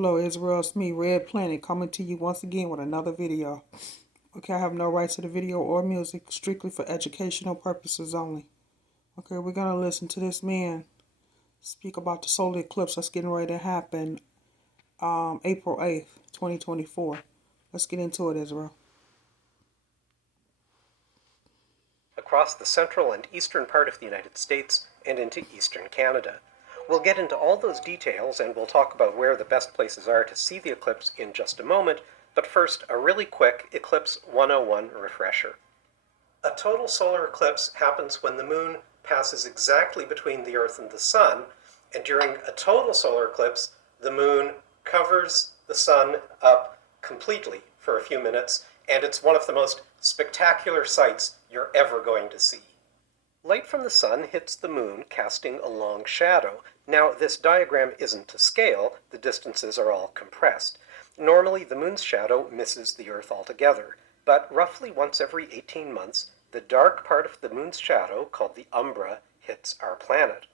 Hello Israel, it's me, Red Planet, coming to you once again with another video. Okay, I have no rights to the video or music, strictly for educational purposes only. Okay, we're going to listen to this man speak about the solar eclipse that's getting ready to happen April 8th, 2024. Let's get into it, Israel. Across the central and eastern part of the United States and into eastern Canada. We'll get into all those details and we'll talk about where the best places are to see the eclipse in just a moment, but first, a really quick Eclipse 101 refresher. A total solar eclipse happens when the moon passes exactly between the Earth and the Sun, and during a total solar eclipse, the moon covers the Sun up completely for a few minutes, and it's one of the most spectacular sights you're ever going to see. Light from the sun hits the moon, casting a long shadow. Now, this diagram isn't to scale, the distances are all compressed. Normally, the moon's shadow misses the Earth altogether, but roughly once every 18 months, the dark part of the moon's shadow, called the umbra, hits our planet.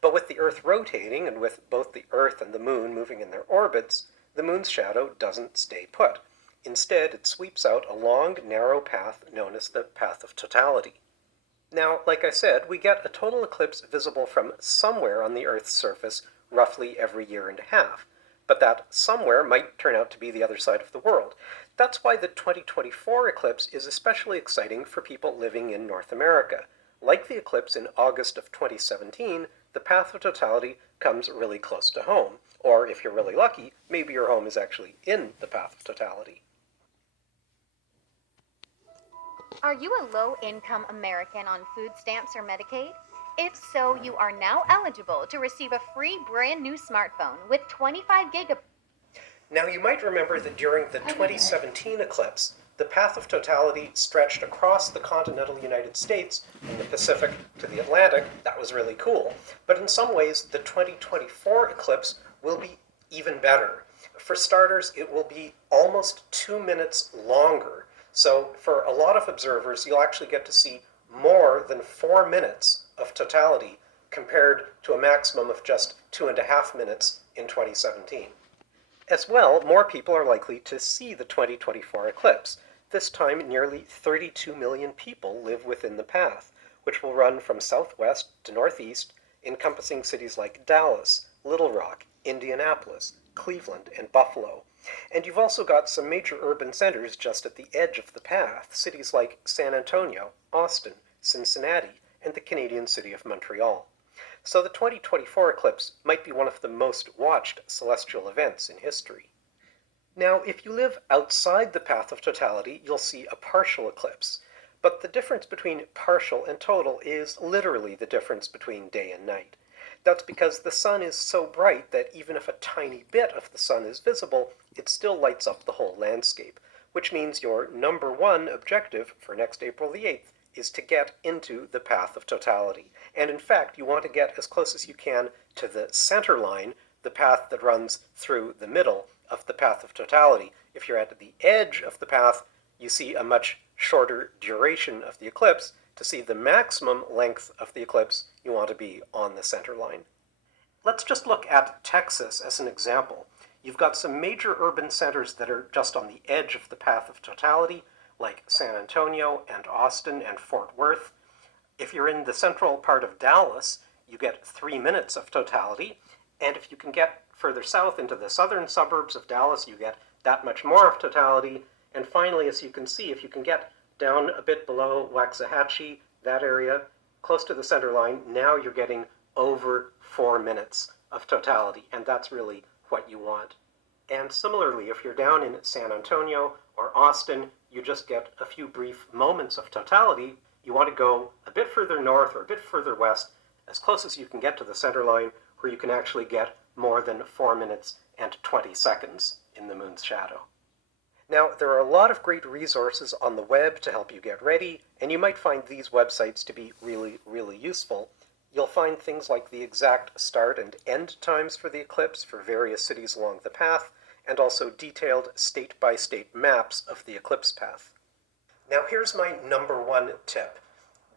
But with the Earth rotating, and with both the Earth and the moon moving in their orbits, the moon's shadow doesn't stay put. Instead, it sweeps out a long, narrow path known as the path of totality. Now, like I said, we get a total eclipse visible from somewhere on the Earth's surface roughly every year and a half. But that somewhere might turn out to be the other side of the world. That's why the 2024 eclipse is especially exciting for people living in North America. Like the eclipse in August of 2017, the path of totality comes really close to home. Or if you're really lucky, maybe your home is actually in the path of totality. Are you a low-income American on food stamps or Medicaid? If so, you are now eligible to receive a free brand new smartphone with 25 gigabytes. Now, you might remember that during the 2017 eclipse, the path of totality stretched across the continental United States from the Pacific to the Atlantic. That was really cool. But in some ways, the 2024 eclipse will be even better. For starters, it will be almost 2 minutes longer. So for a lot of observers, you'll actually get to see more than 4 minutes of totality compared to a maximum of just 2.5 minutes in 2017. As well, more people are likely to see the 2024 eclipse. This time, nearly 32 million people live within the path, which will run from southwest to northeast, encompassing cities like Dallas, Little Rock, Indianapolis, Cleveland, and Buffalo. And you've also got some major urban centers just at the edge of the path, cities like San Antonio, Austin, Cincinnati, and the Canadian city of Montreal. So the 2024 eclipse might be one of the most watched celestial events in history. Now, if you live outside the path of totality, you'll see a partial eclipse. But the difference between partial and total is literally the difference between day and night. That's because the sun is so bright that even if a tiny bit of the sun is visible, it still lights up the whole landscape, which means your number one objective for next April the 8th is to get into the path of totality. And in fact, you want to get as close as you can to the center line, the path that runs through the middle of the path of totality. If you're at the edge of the path, you see a much shorter duration of the eclipse. To see the maximum length of the eclipse, you want to be on the center line. Let's just look at Texas as an example. You've got some major urban centers that are just on the edge of the path of totality, like San Antonio and Austin and Fort Worth. If you're in the central part of Dallas, you get 3 minutes of totality. And if you can get further south into the southern suburbs of Dallas, you get that much more of totality. And finally, as you can see, if you can get down a bit below Waxahachie, that area, close to the center line, now you're getting over 4 minutes of totality, and that's really what you want. And similarly, if you're down in San Antonio or Austin, you just get a few brief moments of totality. You want to go a bit further north or a bit further west, as close as you can get to the center line, where you can actually get more than 4 minutes and 20 seconds in the moon's shadow. Now, there are a lot of great resources on the web to help you get ready, and you might find these websites to be really, really useful. You'll find things like the exact start and end times for the eclipse for various cities along the path, and also detailed state-by-state maps of the eclipse path. Now, here's my number one tip.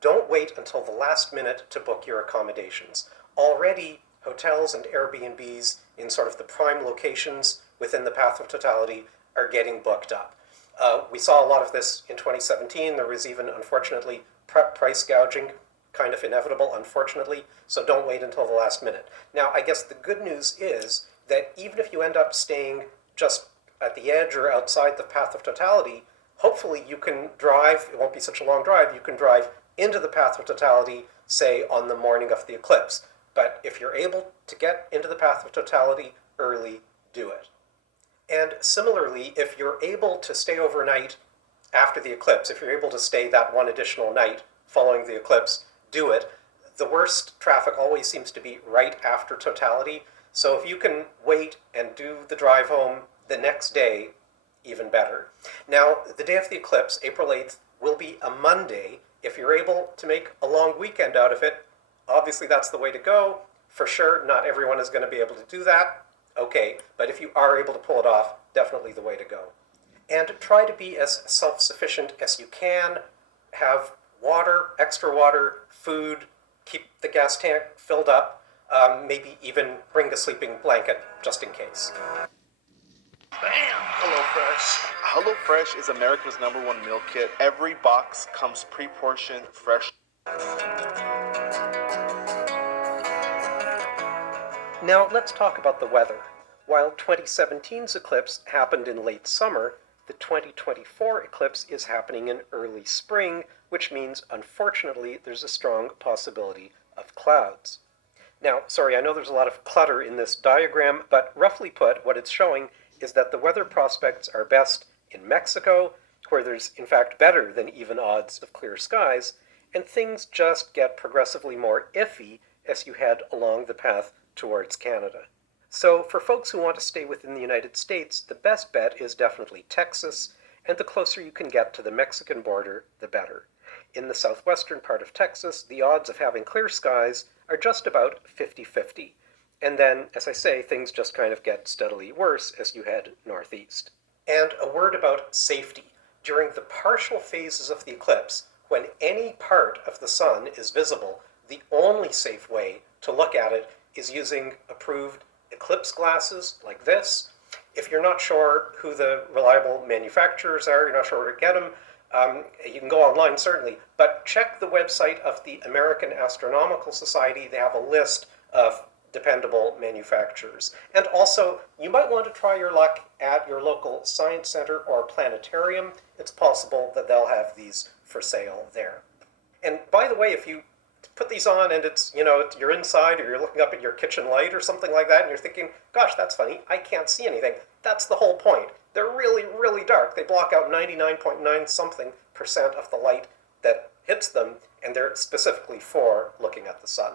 Don't wait until the last minute to book your accommodations. Already, hotels and Airbnbs in sort of the prime locations within the path of totality are getting booked up. We saw a lot of this in 2017. There was even, unfortunately, price gouging, kind of inevitable, unfortunately, so don't wait until the last minute. Now, I guess the good news is that even if you end up staying just at the edge or outside the path of totality, hopefully you can drive, it won't be such a long drive, you can drive into the path of totality, say, on the morning of the eclipse. But if you're able to get into the path of totality early, do it. And similarly, if you're able to stay overnight after the eclipse, if you're able to stay that one additional night following the eclipse, do it. The worst traffic always seems to be right after totality. So if you can wait and do the drive home the next day, even better. Now, the day of the eclipse, April 8th, will be a Monday. If you're able to make a long weekend out of it, obviously that's the way to go. For sure, not everyone is going to be able to do that. Okay, but if you are able to pull it off, definitely the way to go. And try to be as self-sufficient as you can. Have water, extra water, food, keep the gas tank filled up, maybe even bring a sleeping blanket just in case. Bam! HelloFresh. HelloFresh is America's #1 meal kit. Every box comes pre-portioned, fresh. Now let's talk about the weather. While 2017's eclipse happened in late summer, the 2024 eclipse is happening in early spring, which means, unfortunately, there's a strong possibility of clouds. Now, sorry, I know there's a lot of clutter in this diagram, but roughly put, what it's showing is that the weather prospects are best in Mexico, where there's in fact better than even odds of clear skies, and things just get progressively more iffy as you head along the path towards Canada. So for folks who want to stay within the United States, the best bet is definitely Texas, and the closer you can get to the Mexican border, the better. In the southwestern part of Texas, the odds of having clear skies are just about 50-50. And then, as I say, things just kind of get steadily worse as you head northeast. And a word about safety. During the partial phases of the eclipse, when any part of the sun is visible, the only safe way to look at it is using approved eclipse glasses like this. If you're not sure who the reliable manufacturers are, you're not sure where to get them, you can go online certainly, but check the website of the American Astronomical Society. They have a list of dependable manufacturers. And also, you might want to try your luck at your local science center or planetarium. It's possible that they'll have these for sale there. And by the way, if you put these on and it's, you're inside or you're looking up at your kitchen light or something like that and you're thinking, gosh, that's funny, I can't see anything. That's the whole point. They're really, really dark. They block out 99.9 something % of the light that hits them, and they're specifically for looking at the sun.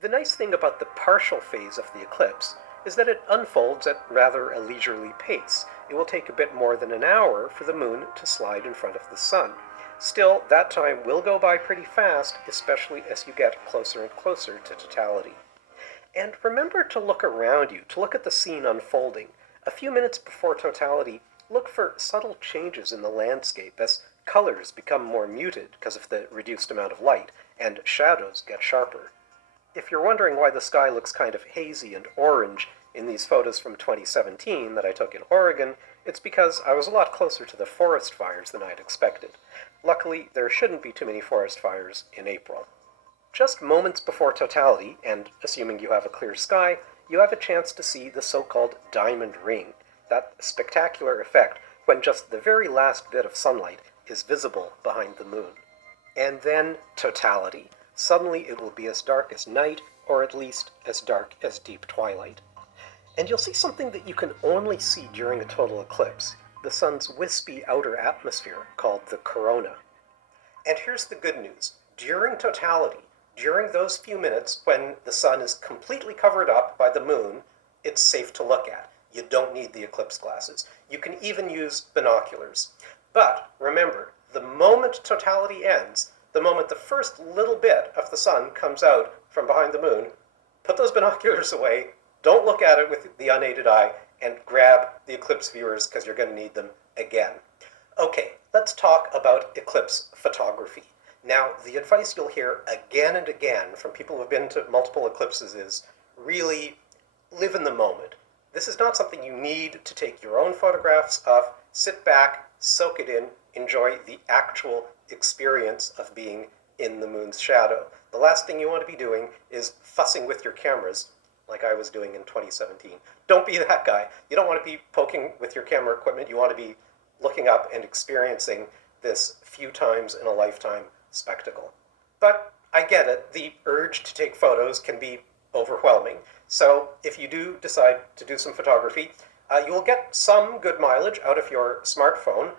The nice thing about the partial phase of the eclipse is that it unfolds at rather a leisurely pace. It will take a bit more than an hour for the moon to slide in front of the sun. Still, that time will go by pretty fast, especially as you get closer and closer to totality. And remember to look around you, to look at the scene unfolding. A few minutes before totality, look for subtle changes in the landscape as colors become more muted because of the reduced amount of light, and shadows get sharper. If you're wondering why the sky looks kind of hazy and orange in these photos from 2017 that I took in Oregon, it's because I was a lot closer to the forest fires than I'd expected. Luckily, there shouldn't be too many forest fires in April. Just moments before totality, and assuming you have a clear sky, you have a chance to see the so-called diamond ring, that spectacular effect when just the very last bit of sunlight is visible behind the moon. And then totality. Suddenly it will be as dark as night, or at least as dark as deep twilight. And you'll see something that you can only see during a total eclipse, the sun's wispy outer atmosphere called the corona. And here's the good news. During totality, during those few minutes when the sun is completely covered up by the moon, it's safe to look at. You don't need the eclipse glasses. You can even use binoculars. But remember, the moment totality ends, the moment the first little bit of the sun comes out from behind the moon, put those binoculars away, don't look at it with the unaided eye, and grab the eclipse viewers because you're going to need them again. Okay, let's talk about eclipse photography. Now, the advice you'll hear again and again from people who have been to multiple eclipses is really live in the moment. This is not something you need to take your own photographs of. Sit back, soak it in, enjoy the actual experience of being in the moon's shadow. The last thing you want to be doing is fussing with your cameras like I was doing in 2017. Don't be that guy. You don't want to be poking with your camera equipment. You want to be looking up and experiencing this few times in a lifetime spectacle. But I get it. The urge to take photos can be overwhelming. So if you do decide to do some photography, you will get some good mileage out of your smartphone.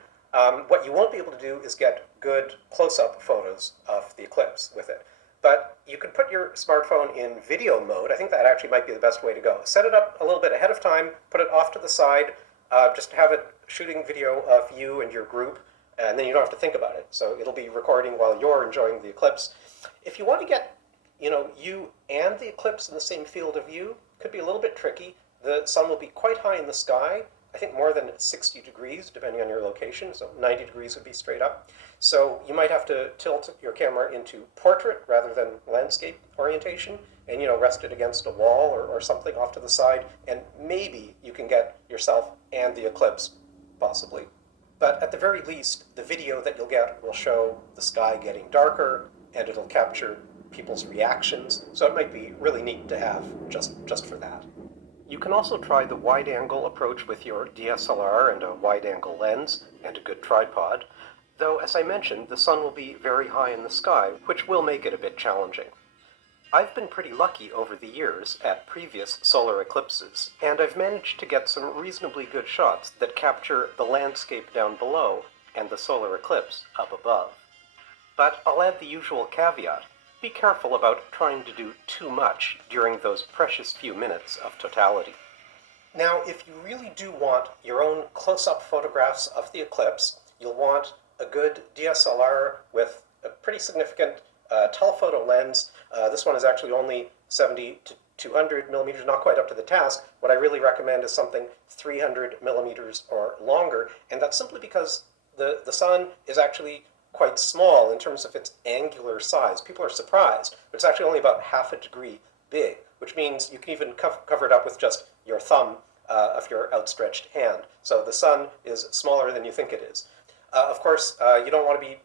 What you won't be able to do is get good close-up photos of the eclipse with it. But you can put your smartphone in video mode. I think that actually might be the best way to go. Set it up a little bit ahead of time, put it off to the side, just have it shooting video of you and your group, and then you don't have to think about it. So it'll be recording while you're enjoying the eclipse. If you want to get, you and the eclipse in the same field of view, could be a little bit tricky. The sun will be quite high in the sky, I think more than 60 degrees, depending on your location, so 90 degrees would be straight up. So you might have to tilt your camera into portrait rather than landscape orientation, and rest it against a wall or something off to the side, and maybe you can get yourself and the eclipse, possibly. But at the very least, the video that you'll get will show the sky getting darker, and it'll capture people's reactions, so it might be really neat to have just for that. You can also try the wide-angle approach with your DSLR and a wide-angle lens and a good tripod, though as I mentioned, the sun will be very high in the sky, which will make it a bit challenging. I've been pretty lucky over the years at previous solar eclipses, and I've managed to get some reasonably good shots that capture the landscape down below and the solar eclipse up above. But I'll add the usual caveat. Be careful about trying to do too much during those precious few minutes of totality. Now, if you really do want your own close-up photographs of the eclipse, you'll want a good DSLR with a pretty significant telephoto lens. This one is actually only 70 to 200 millimeters, not quite up to the task. What I really recommend is something 300 millimeters or longer, and that's simply because the sun is actually quite small in terms of its angular size. People are surprised, but it's actually only about half a degree big, which means you can even cover it up with just your thumb of your outstretched hand. So the sun is smaller than you think it is. Of course, you don't want to be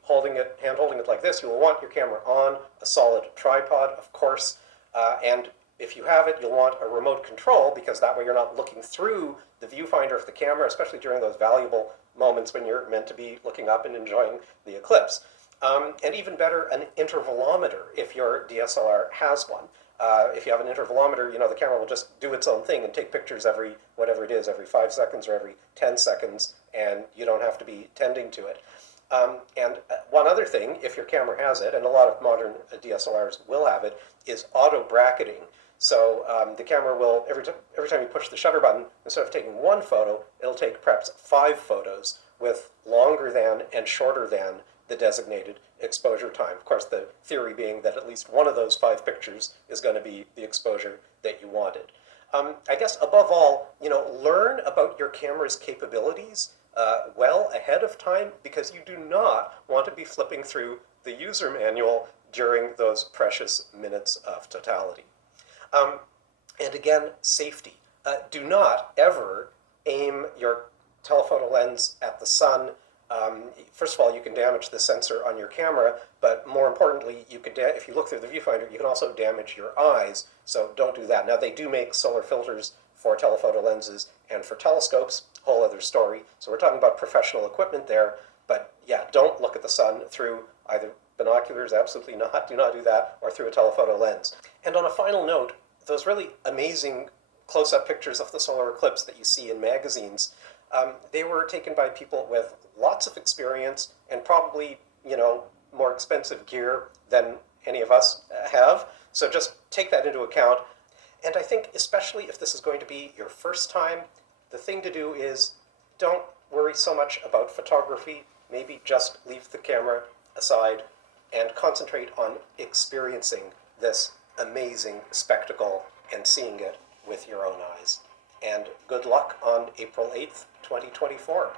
hand holding it like this. You will want your camera on a solid tripod, of course, and if you have it, you'll want a remote control, because that way you're not looking through the viewfinder of the camera, especially during those valuable moments when you're meant to be looking up and enjoying the eclipse. And even better, an intervalometer if your DSLR has one. If you have an intervalometer, the camera will just do its own thing and take pictures every 5 seconds or every 10 seconds, and you don't have to be tending to it. And one other thing, if your camera has it, and a lot of modern DSLRs will have it, is auto bracketing. So the camera will, every time you push the shutter button, instead of taking one photo, it'll take perhaps 5 photos with longer than and shorter than the designated exposure time. Of course, the theory being that at least one of those 5 pictures is going to be the exposure that you wanted. I guess above all, learn about your camera's capabilities well ahead of time, because you do not want to be flipping through the user manual during those precious minutes of totality. And again, safety. Do not ever aim your telephoto lens at the sun. First of all, you can damage the sensor on your camera, but more importantly, if you look through the viewfinder, you can also damage your eyes, so don't do that. Now, they do make solar filters for telephoto lenses and for telescopes, whole other story. So we're talking about professional equipment there, but yeah, don't look at the sun through either binoculars, absolutely not, do not do that, or through a telephoto lens. And on a final note, those really amazing close-up pictures of the solar eclipse that you see in magazines, they were taken by people with lots of experience and probably, more expensive gear than any of us have. So just take that into account. And I think especially if this is going to be your first time, the thing to do is don't worry so much about photography. Maybe just leave the camera aside and concentrate on experiencing this amazing spectacle and seeing it with your own eyes. And good luck on April 8th, 2024.